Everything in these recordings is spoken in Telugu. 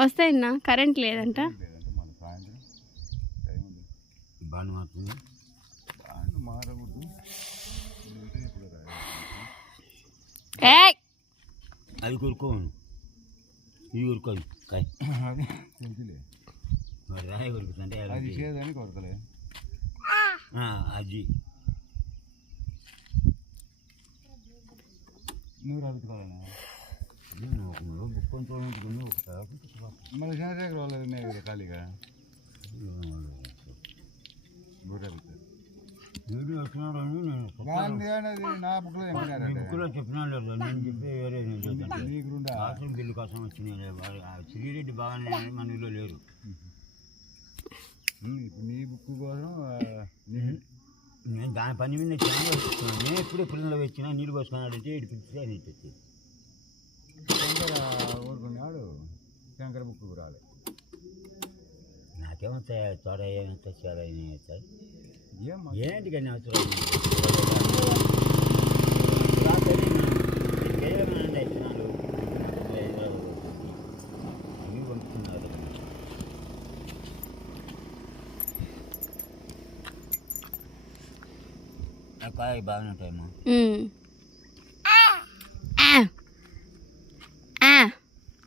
వస్తాయన్నా, కరెంట్ లేదంట. అది కొరుకోను, ఇది కొరుకోదు కాయ రాయి కొరుకుతుంటే అది కొరకలే. అది నువ్వు రాబట్టుకోవాలన్నా మన చంద్రశేఖర్ వాళ్ళు ఉన్నాయి కదా ఖాళీగా వీడియో వచ్చినాడని నా బుక్లో చెప్పినా లేదు. నేను చెప్పి వేరే హాస్టల్ బిల్లు కోసం వచ్చినాయి. శ్రీరెడ్డి బాగానే మన ఊళ్ళో లేరు. ఇప్పుడు నీ బుక్ కోసం నేను దాని పని మీద చాలా నేను ఎప్పుడే పిల్లలు వచ్చినా నీళ్ళు పోసుకున్నాడంటే ఇటు పిలిచి అని ఇచ్చి శంకర ఊరుకున్నాడు. శంకర బుక్ రాలే. నాకేమవుతాయి తోడ ఏమంతా చాలా అవుతాయి. ఏంటి కానీ అవసరం ఏమన్నా ఇచ్చినాడు అవి పంపుతున్నారు. కాయ బాగానే ఉంటాయమ్మా.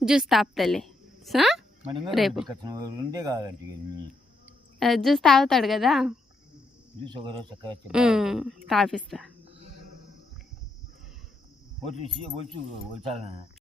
జ్యూస్ తాపుతలే రేపు. రెండే కాదంటే జ్యూస్ తాగుతాడు కదా, జ్యూస్ ఒకరోజు చక్కగా తాపిస్తా. వచ్చి వచ్చాను.